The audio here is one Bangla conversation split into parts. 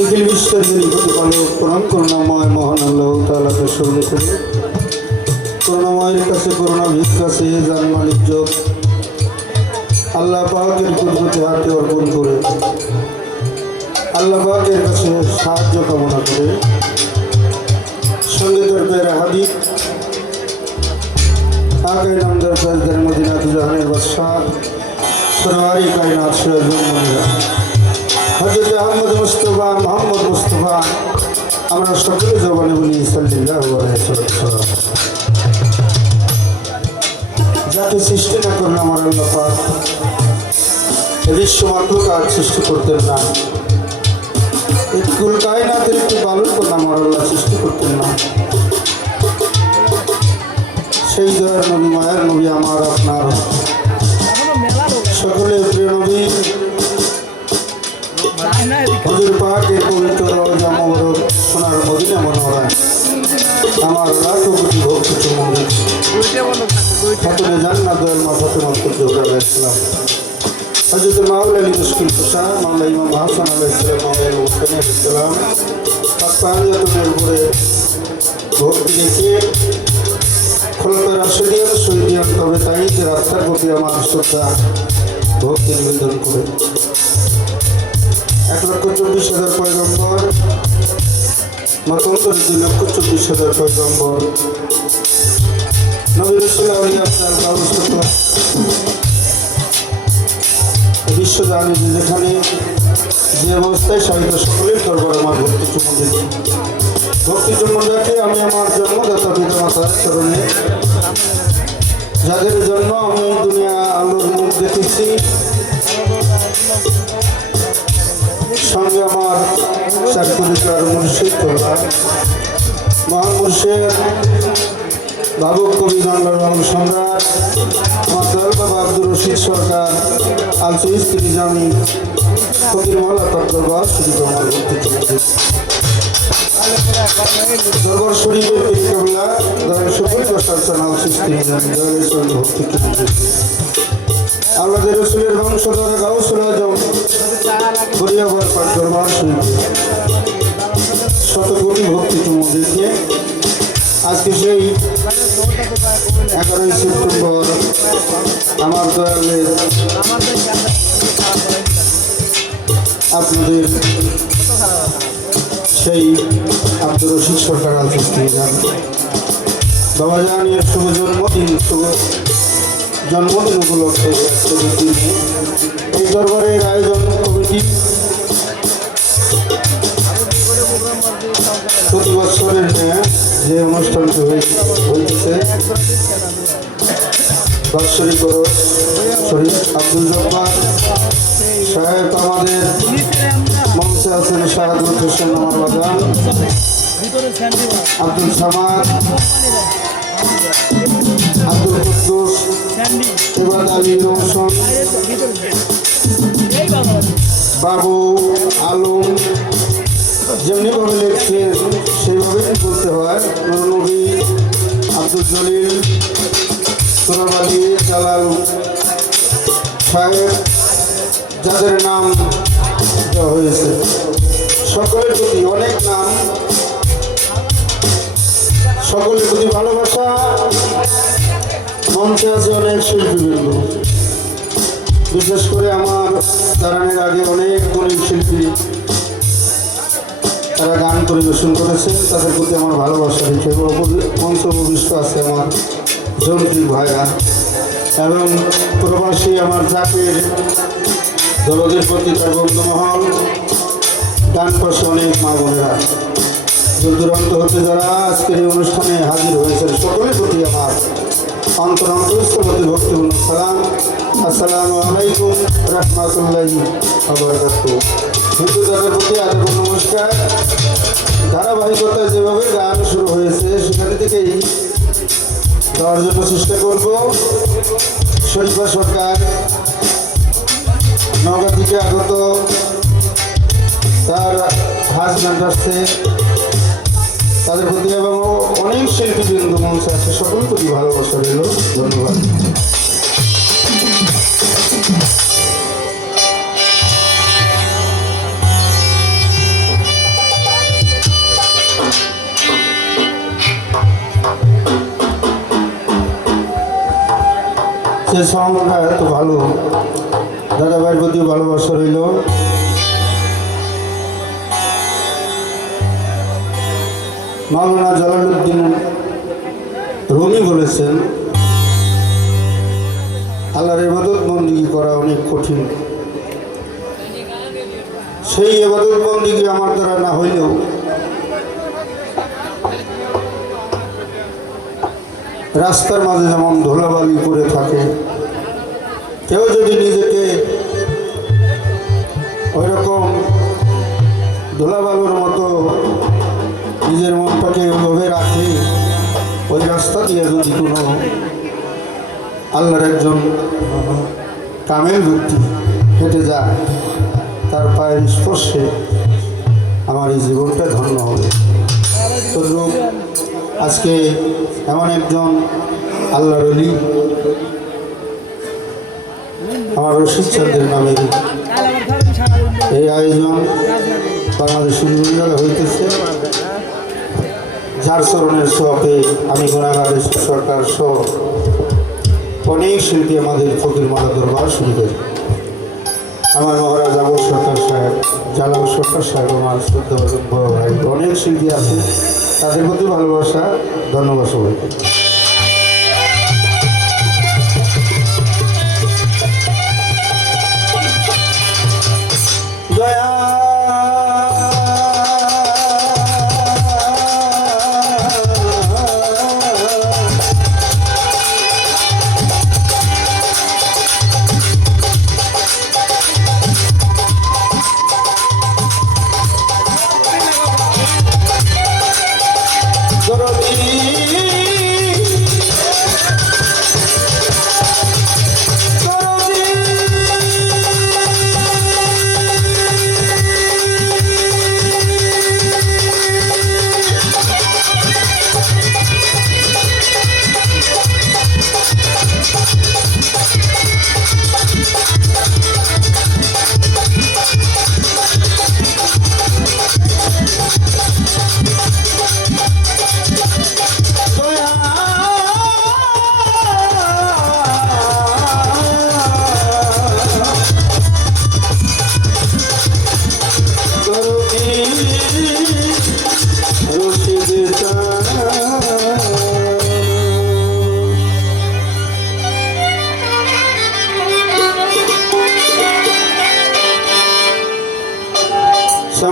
বিশ্বের যিনি প্রতিপালক প্রণাম করুণাময় মহান আল্লাহ তালাকে স্মরণ করে করুণাময়ের কাছে করুণা ভিক্ষা সে যার মালিক যোগ আল্লাহ পাকের কুদরতে হাতে অর্পণ করে আল্লাহ পাকের কাছে সাহায্য কামনা করে সঙ্গীতের পেরা হাবিব আগে নামদার ফেজদের মদিনা দুজাহানের বাদশাহ সরওয়ারি কায়নাত সিরাজুল মনিরা হজরত আহমদ মুস্তফা, মোহাম্মদ আমরা সকলে জবানে বলি ওয়াসাল্লাম। যাকে সৃষ্টি না করলে আমার আল্লাহ পাক বিশ্ব মাত্রকার সৃষ্টি করতেন না। এই কুল কায়নাতের একটি বালুর সৃষ্টি করতেন না। সেই দয়ার নবী, মায়ের নবী আমার আপনার। ফাতুনে জান্নাত দয়াল মা ফাতেমা কুদ্দুরা ইসলাম হজরত মাওলানা মুশকিল কুশা মাওলা ইমাম হাসান আলাইহিস সালাম মাওলানা মুসলিম ইসলাম পাঁচজনের উপরে ভক্তি রেখে খোলাতার রাশিদিয়ান শহীদিয়ান তবে তাই যে রাস্তার প্রতি আমার শ্রদ্ধা ভক্তি নিবেদন করে এক লক্ষ চব্বিশ হাজার পয়গম্বর মতন্তর দুই লক্ষ চব্বিশ হাজার পয়গম্বর আপনার ব্যবস্থা যে অবস্থায় সাহিত্য সকলের দরবার আমার ভক্তি চুমু দিচ্ছি ভক্তি চুমু আমি আমার যাদের জন্য আমি দুনিয়া আলোর মুখ দেখেছি সঙ্গে আমার চাকুরিকার মুর্শিদ মহান মুর্শিদ ভাবুক কবি বাবু সম্রাট আমার বাবা আব্দুর রশিদ সরকার আলসু স্ত্রী জামি ফকির মালা তত্ত্ববাদ শুধু তোমার আজকে সেই এগারোই সেপ্টেম্বর আমার দয়ালের আপনাদের সেই আব্দুর রশিদ সরকার আলসিস্তি যান বাবা জাহানিয়ার শুভ জন্মদিন শুভ জন্মদিন উপলক্ষে এই দরবারের আয়োজন কমিটি প্রতি বছরের ন্যায় যে অনুষ্ঠানটি হয়ে- হইতেছে বাৎসরিক শরীফ আব্দুল জব্বার সাহেব আমাদের মঞ্চে আছেন শাহাদুল হোসেন আব্দুল সামাদ, আব্দুল কুদ্দুস, এবার আলী রোশন বাবু আলম যেমনিভাবে লিখছে বলতে হয়। নবী আব্দুল জলিল সোরাব জালাল সাহেব, যাদের নাম দেওয়া হয়েছে। সকলের প্রতি অনেক নাম, সকলের প্রতি ভালোবাসা, মঞ্চে আছে অনেক শিল্পীবৃন্দ। বিশেষ করে আমার দাঁড়ানোর আগে অনেক গরিব শিল্পী তারা গান পরিবেশন করেছেন তাদের প্রতি আমার ভালোবাসা মঞ্চ উপবিষ্ট আছে আমার যন্ত্রী ভাইরা। এবং প্রবাসী আমার জাতির দলদের প্রতি তার বন্ধুমহল ডান পাশে অনেক মা বোনেরা। দূর দূরান্ত হতে যারা আজকের এই অনুষ্ঠানে হাজির হয়েছেন, সকলের প্রতি আমার অন্তর অন্তরস্থপতি ভক্তিপূর্ণ সালাম। আসসালামু আলাইকুম, রহমতুল্লাহ রহমতুল্লাহি হিন্দু দাদার প্রতি আদর নমস্কার। ধারাবাহিকতায় যেভাবে গান শুরু হয়েছে, সেখান থেকেই দেওয়ার জন্য চেষ্টা করব। শরীফা সরকার নওগাঁ থেকে আগত তার হাজব্যান্ড আসছে। তাদের প্রতি এবং অনেক শিল্পীবৃন্দ মঞ্চে আছে। সকল প্রতি ভালোবাসা রইল। ধন্যবাদ। যে সাউন্ডটা এত ভালো দাদা ভাইয়ের প্রতি ভালোবাসা রইল। মাওলানা জালালউদ্দিন রুমি বলেছেন, আল্লাহর ইবাদত বন্দিগি করা অনেক কঠিন। সেই এবাদত বন্দিগি আমার দ্বারা না হইলেও রাস্তার মাঝে যেমন ধুলাবালি করে থাকে কেউ যদি নিজেকে ওইরকম ধুলাবালুর মতো নিজের মনটাকে ওইভাবে রাখে, ওই রাস্তা দিয়ে যদি কোনো আল্লাহর একজন কামেল ব্যক্তি হেঁটে যায়, তার পায়ের স্পর্শে আমার এই জীবনটা ধন্য হবে। তদ্রূপ আজকে এমন একজন আল্লাহর অলি আমার রশিদ নামে এই আয়োজন বাংলাদেশের বিভিন্ন হইতেছে। যার চরণের শখে আমি গুণাগার সরকার সহ অনেক শিল্পী আমাদের ফকির মালা দরবার শুরু করি। আমার মহারাজ আবু সরকার সাহেব জালাল সরকার সাহেব আমার শ্রদ্ধা বড় ভাই, অনেক শিল্পী আছে, তাদের প্রতি ভালোবাসা, ধন্যবাদ সবাইকে।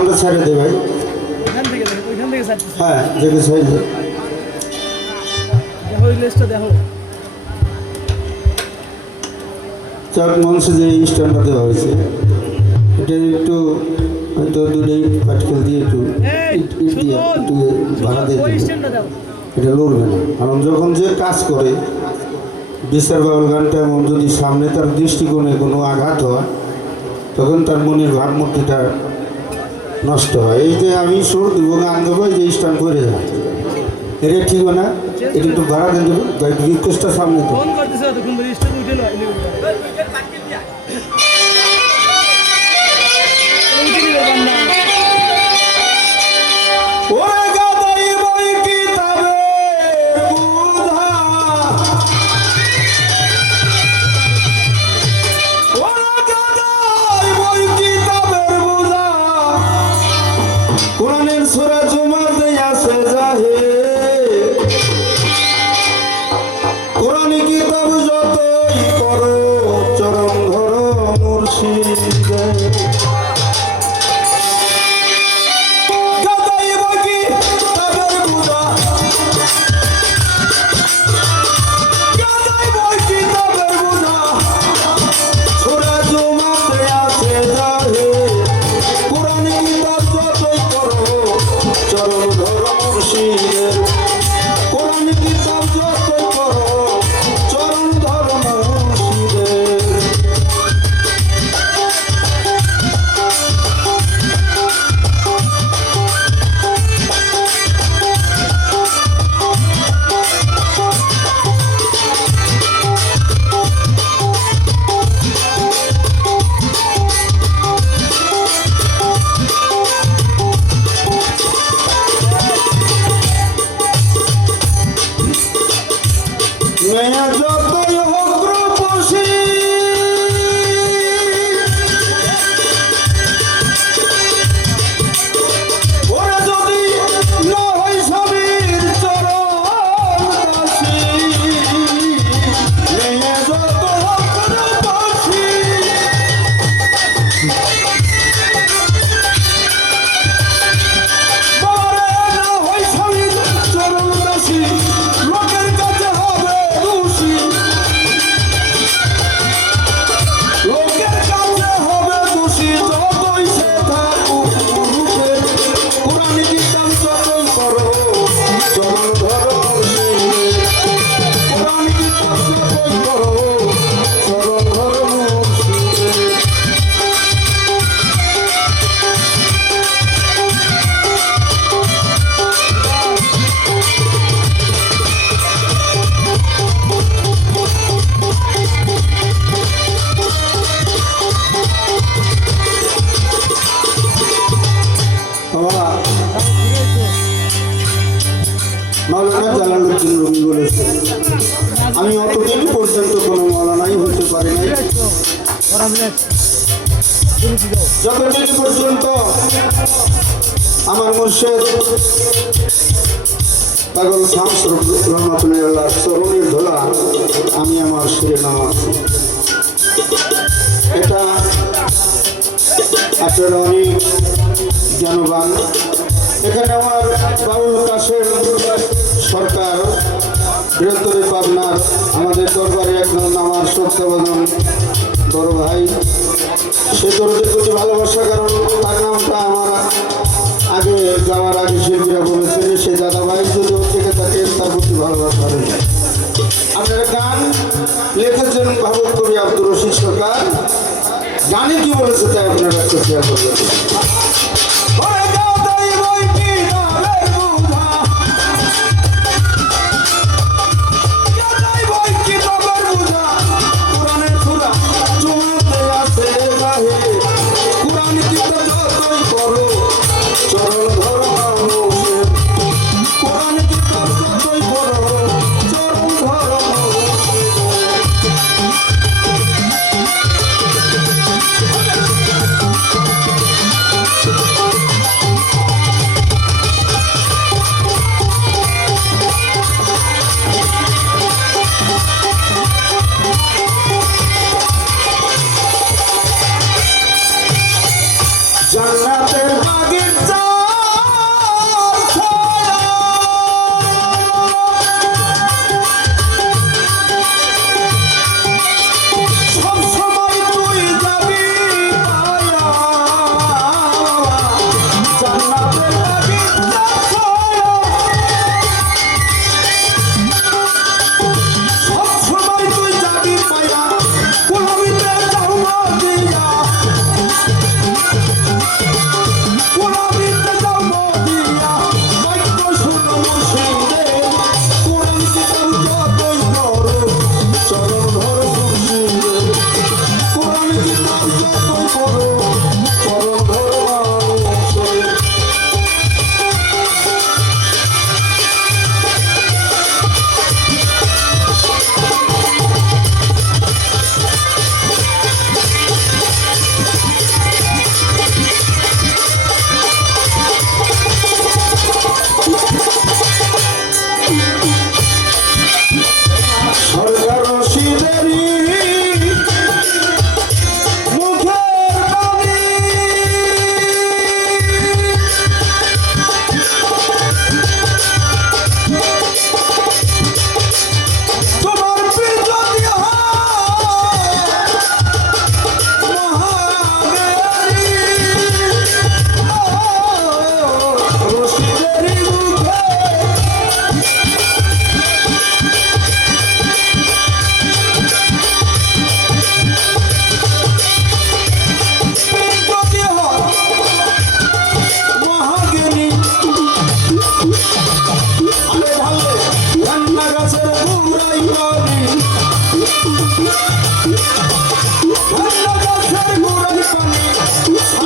সামনে ছেড়ে দে ভাই। হ্যাঁ যে স্ট্যান্ডটা দেওয়া হয়েছে এটা একটু হয়তো পাটকেল দিয়ে একটু ভাড়া দিয়ে এটা লড়বে না। কারণ যখন যে কাজ করে বিচার বাউল গানটা এমন যদি সামনে তার দৃষ্টিকোণে কোনো আঘাত হয় তখন তার মনের ভাবমূর্তিটা নষ্ট হয়। এই যে আমি সুর দিব, গান দেবো, এই যে স্টান করে যায়। এটা ঠিক না? এটা একটু ভাড়া দিয়ে দেবো রিকোয়েস্টটা সামনে তো আমি অতদিন পর্যন্ত কোনো মলানাই হতে পারি নাই। যতদিন পর্যন্ত আমার মুর্শেদ পাগল শামস রহমতুল্লাহ চরণের ধোলা, আমি আমার সুরে নামাজ। এটা আপনারা অনেক জনবান এখানে আমার বাউল কাশের সরকার বৃহত্তরে পাবনার আমাদের দরবারে একজন আমার শ্রদ্ধাবাদন বড় ভাই। সে দরদের প্রতি ভালোবাসা, কারণ তার নামটা আমার আগে যাওয়ার আগে শিল্পীরা বলেছেন সে দাদা ভাই, যদি ওর থেকে থাকে তার প্রতি ভালোবাসা রয়েছে আপনারা গান লিখেছেন ভাবত কবি আব্দুর রশিদ সরকার। গানে কি বলেছে তাই আপনারা একটু খেয়াল করবেন।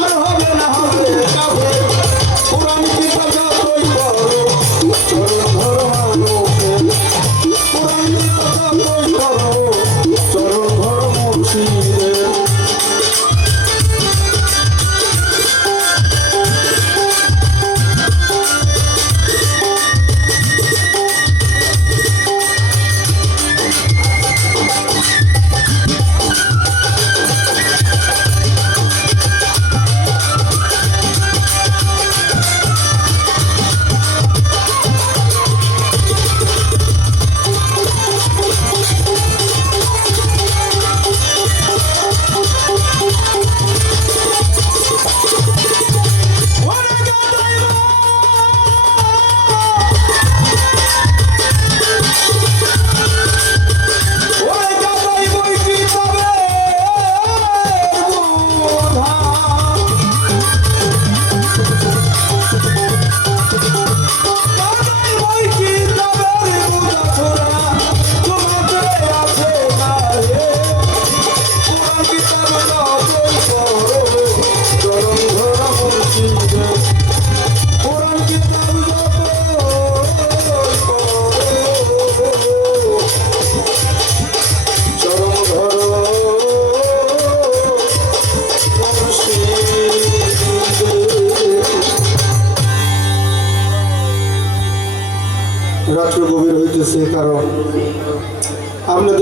আর হবে না হবে পুরানি কিতাব যতই পড়ো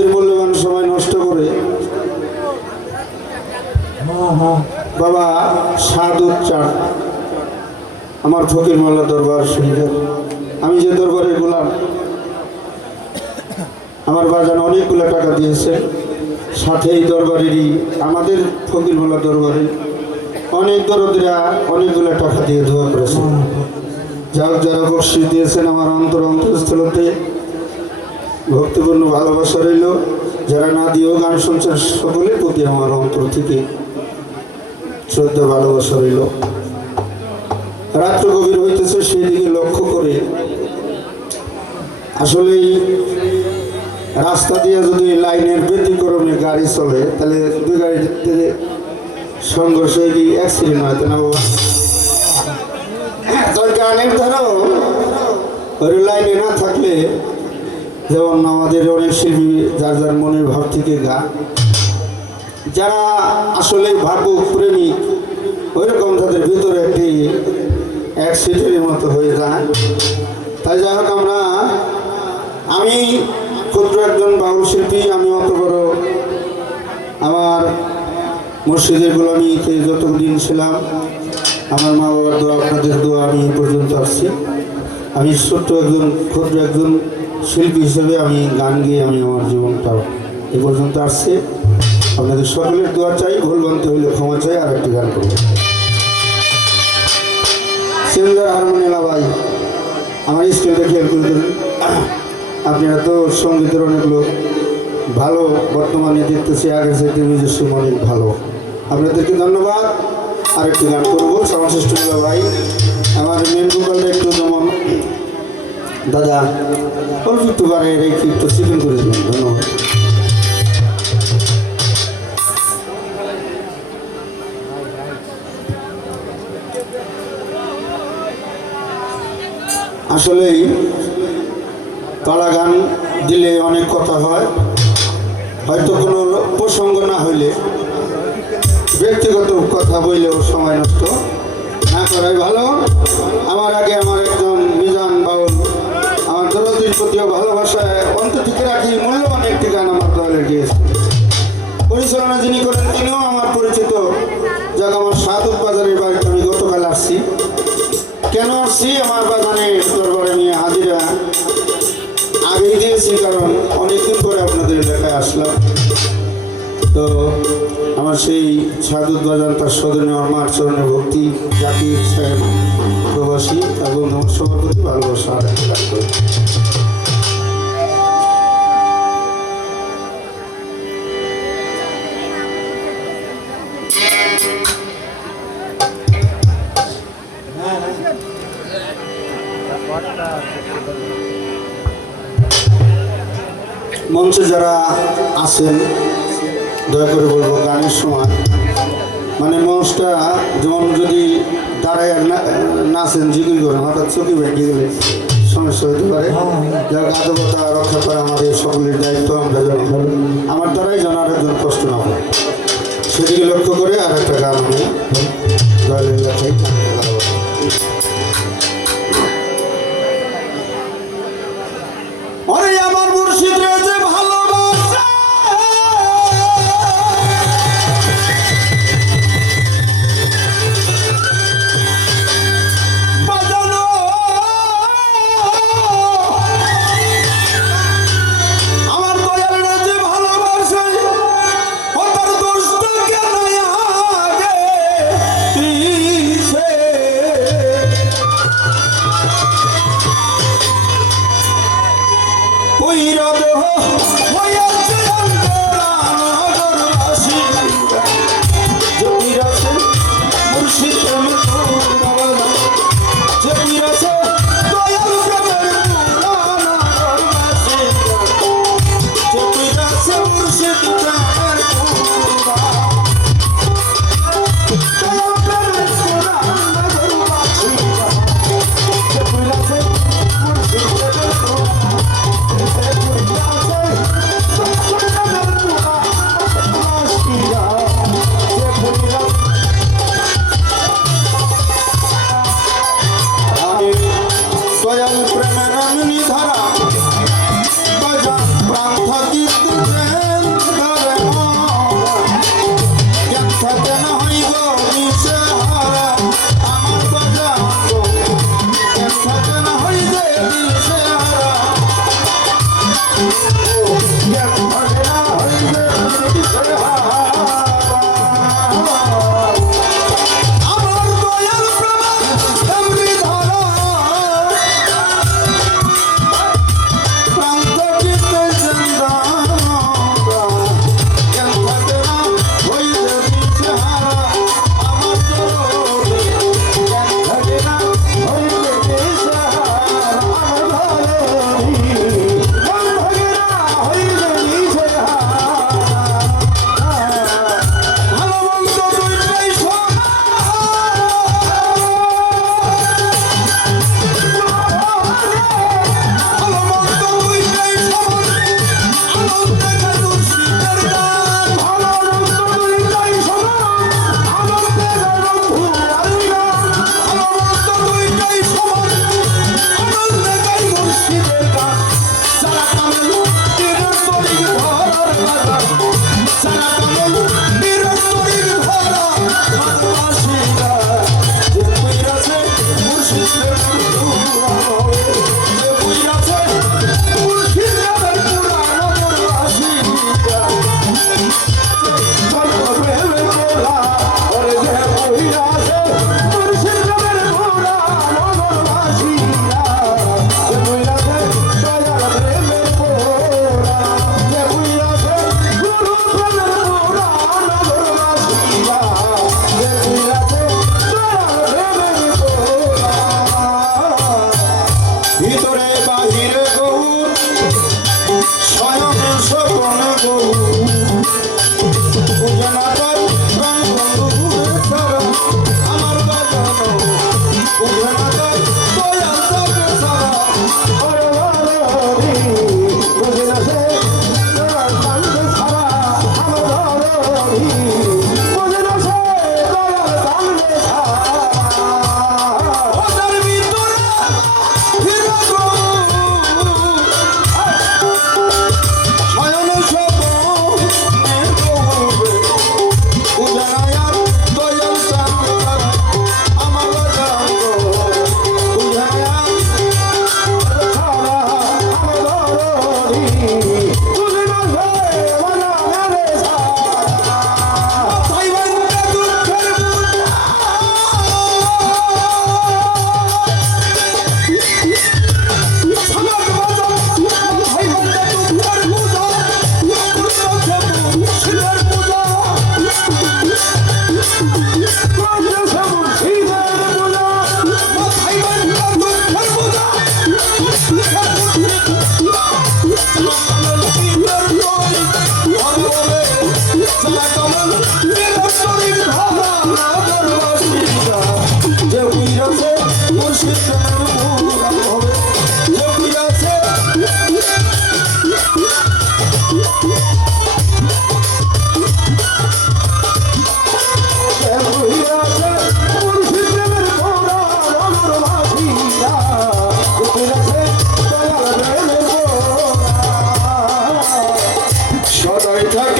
আপনাদের মূল্যবান সময় নষ্ট করে। বাবা সাধু চান। আমার ফকির মাল্লা দরবার শুনলেন আমি যে দরবারে গোলাম আমার বাজান অনেকগুলো টাকা দিয়েছে। সাথে এই দরবারেরই আমাদের ফকির মাল্লা দরবারে অনেক দরদিরা অনেকগুলো টাকা দিয়ে দোয়া করেছে। যাও যারা বর্ষি দিয়েছেন আমার অন্তর অন্তরস্থলতে ভক্তিপূর্ণ ভালোবাসা রইল। যারা না দিয়েও গান শুনছেন, সকলের প্রতি আমার অন্তর থেকে শ্রদ্ধা, ভালোবাসা রইল। রাত্র গভীর হইতেছে সেই দিকে লক্ষ্য করে আসলেই রাস্তা দিয়ে যদি লাইনের ব্যতিক্রমে গাড়ি চলে, তাহলে দুই গাড়িতে সংঘর্ষ হয়ে গিয়ে অ্যাক্সিডেন্ট হয় না তোর গানের ধরো। লাইনে না থাকলে যেমন আমাদের অনেক শিল্পী, যার যার মনের ভাব থেকে গা। যারা আসলে ভাবুক, প্রেমিক, ওইরকম তাদের ভিতরে একটি এক অ্যাক্সিডেন্টের মতো হয়ে যায়। তাই যাই হোক আমরা, আমি ক্ষুদ্র একজন বাউল শিল্পী, আমি অত বড় আমার মসজিদের গোলামিতে যতদিন ছিলাম, আমার মা বাবার দোয়া, আপনাদের দোয়া আমি পর্যন্ত আসছি। আমি ছোট্ট একজন, ক্ষুদ্র একজন শিল্পী হিসেবে আমি গান গিয়ে আমি আমার জীবনটা এ পর্যন্ত আসছে। আপনাদের সকলের দোয়া চাই, ভুল বানতে হইলে ক্ষমা চাই, আর একটি গান করব। সিঙ্গার হারমোনিয়ালা ভাই আমার স্কুলটা খেয়াল করে দেবেন আপনারা তো সঙ্গীতের অনেক লোক, ভালো বর্তমানে দেখতেছি আগে সাইতে নিজস্ব অনেক ভালো। আপনাদেরকে ধন্যবাদ। আর একটি গান করব, সর্বশ্রেষ্ঠ ভাই আমার মেন ভোকালটা একটু যেমন দাদা, অল্প একটু বারে রেখে একটু চিকেন করে দিন আসলেই পাড়া গান দিলে অনেক কথা হয়, হয়তো কোনো প্রসঙ্গ না হইলে ব্যক্তিগত কথা বললেও সময় নষ্ট না করাই ভালো। আমার আগে আমার একজন প্রতিও ভালোবাসায় অন্ত থেকে রাখি, মূল্যবান একটি গান আমার দলে গিয়েছে যিনি করেন, তিনিও আমার পরিচিত। যাক, আমার সাধক বাজারের বাড়িতে আমি গতকাল আসছি। কেন আসছি? আমার বাগানে দরবারে নিয়ে হাজিরা। আগেই দিয়েছি, কারণ অনেকদিন পরে আপনাদের এলাকায় আসলাম। তো আমার সেই সাধু বাজান, তার সদনে আমার চরণে ভক্তি জাতির সাহেব প্রবাসী এবং সবার প্রতি ভালোবাসা যারা আছেন, দয়া করে বলব গানের সময়। মানে মঞ্চটা যেমন যদি দাঁড়ায় নাচেন জিগির করেন, হঠাৎ চোখে ভেঙে গেলে সমস্যা হতে পারে। যার গাধকতা রক্ষা করা আমাদের সকলের দায়িত্ব, আমরা যেন আমার দ্বারাই যেন আর একজন কষ্ট না হয়। সেদিকে লক্ষ্য করে আর একটা গান আমি দয়ালের লেখাই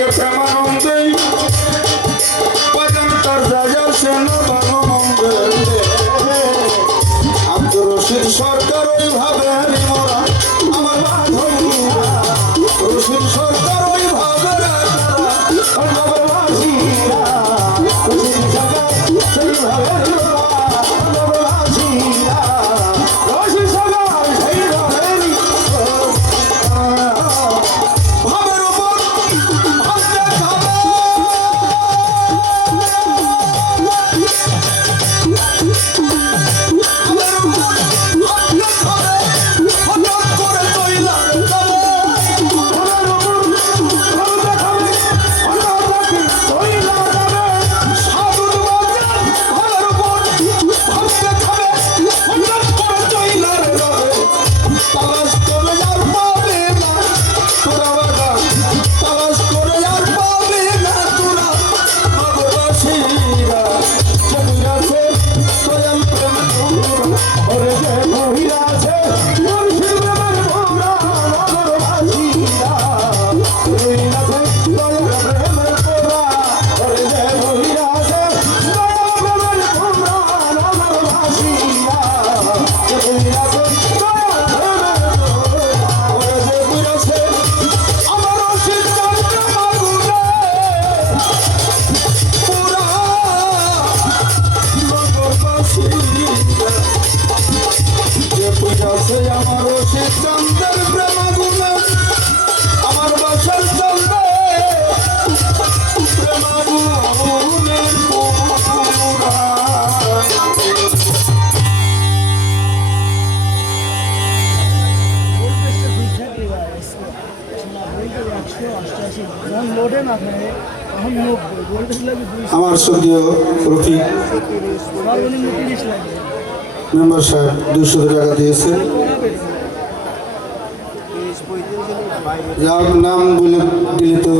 I'm on day. আমার স্বর্গীয় রফি মেম্বার সাহেব দুশো টাকা দিয়েছেন যার নাম বলে দিলে তো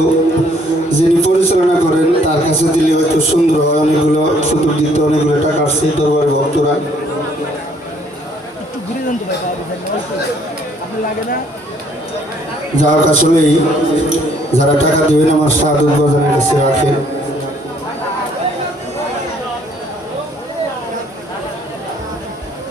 যিনি পরিচালনা করেন, তার কাছে দিলে হয়তো সুন্দর হয়। অনেকগুলো চতুর্দিত দিতে, অনেকগুলো টাকা আসছে দরবার ভক্তরা। যা হোক আসলেই যারা টাকা দেবেন, আমার সাধু বাজারের কাছে রাখেন।